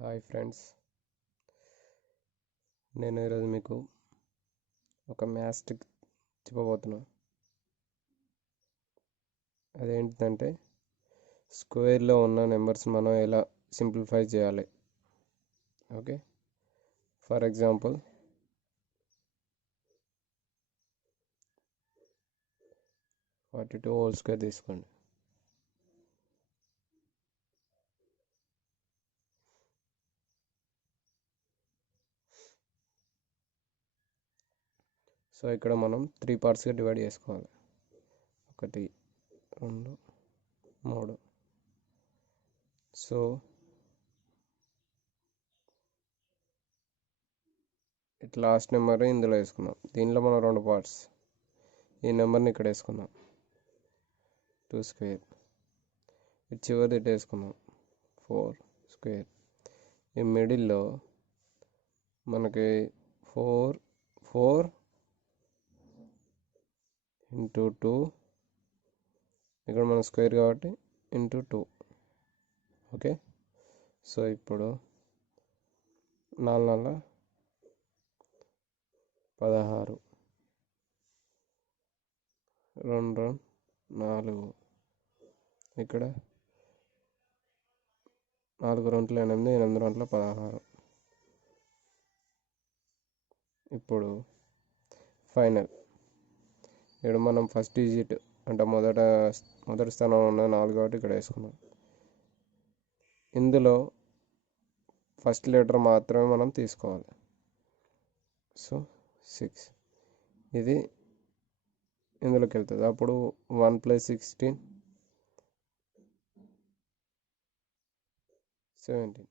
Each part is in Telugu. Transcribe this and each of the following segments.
హాయ్ ఫ్రెండ్స్, నేను ఈరోజు మీకు ఒక మ్యాథ్స్ ట్రిక్ చెప్పబోతున్నా. అదేంటిదంటే స్క్వేర్లో ఉన్న నెంబర్స్ మనం ఎలా సింప్లిఫై చేయాలి. Okay, for example 42 whole square తీసుకోండి. సో ఇక్కడ మనం 3 పార్ట్స్గా డివైడ్ చేసుకోవాలి. 1 2 3. సో ఇట్లా లాస్ట్ నెంబర్ ఇందులో వేసుకున్నాం. దీనిలో మనం 2 పార్ట్స్, ఈ నెంబర్ని ఇక్కడ వేసుకున్నాం 2 స్క్వేర్. ఇది చివరిది ఇటు వేసుకున్నాం 4 స్క్వేర్. ఈ మిడిల్లో మనకి 4 ఇంటూ 2, ఇక్కడ మన స్క్వేర్ కాబట్టి ఇంటూ 2. ఓకే, సో ఇప్పుడు 4 4 16, 2 4, ఇక్కడ 4 2 8, 8 2 16. ఇప్పుడు ఫైనల్ ఇక్కడ మనం ఫస్ట్ డిజిట్ అంటే మొదటి స్థానంలో ఉన్న 4 కాబట్టి ఇక్కడ వేసుకున్నాం. ఇందులో ఫస్ట్ లెటర్ మాత్రమే మనం తీసుకోవాలి. సో 6 ఇది ఇందులోకి వెళ్తుంది. అప్పుడు 1 + 16 17.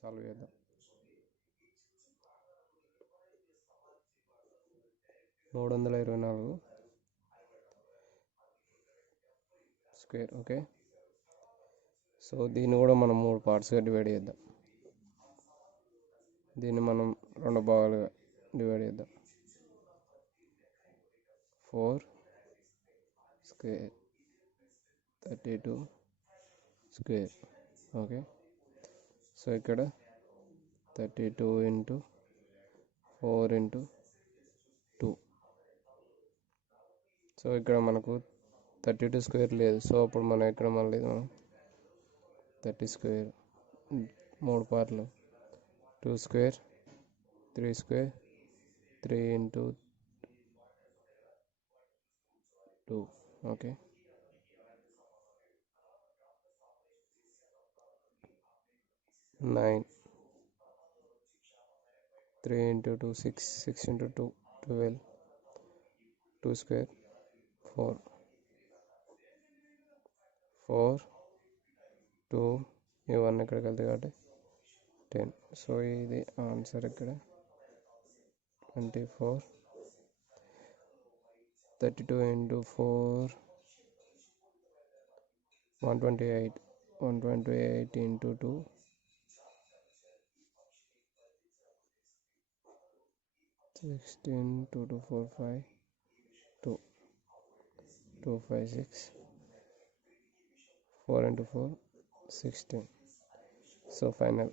సాల్వ్ చేద్దాం. 324 స్క్వేర్. ఓకే, సో దీన్ని కూడా మనం 3 పార్ట్స్గా డివైడ్ చేద్దాం. దీన్ని మనం 2 భాగాలుగా డివైడ్ చేద్దాం. 4 స్క్వేర్ 32 స్క్వేర్. ఓకే, సో ఇక్కడ 32 ఇంటూ 4 ఇంటూ 2. సో ఇక్కడ మనకు 32 స్క్వేర్ లేదు. సో అప్పుడు మనం ఇక్కడ మళ్ళీ 30 square 3 పార్ట్లు 2 square 3 square 3 into 2. Okay, nine 3 into 2 6, 6 into 2 12, 2 square 4 2 ఇవన్నీ ఇక్కడికి వెళ్తాయి కాబట్టి 10. సో ఇది ఆన్సర్. ఇక్కడ 24. 32 into 4 128, 128 into 2 16, 2 2 4 5 2 2 5 6 4 into 4 16. So final.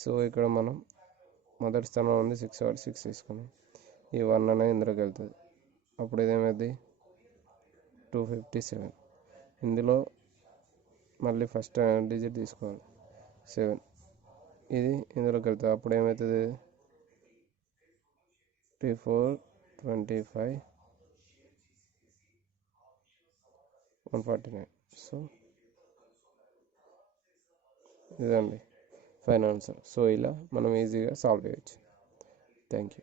So ఇక్కడ మనం మొదటి స్థానంలో ఉంది 6 కాబట్టి 6 తీసుకున్నాం. ఈ 1 అనేది ఇందులోకి వెళ్తుంది. అప్పుడు ఇదేమైంది 257. ఇందులో మళ్ళీ ఫస్ట్ డిజిట్ తీసుకోవాలి 7. ఇది ఇందులోకి వెళ్తుంది. అప్పుడు ఏమవుతుంది 34 25 149. సో ఇదండి ఫైనల్ ఆన్సర్. సో ఇలా మనం ఈజీగా సాల్వ్ చేయొచ్చు. Thank you.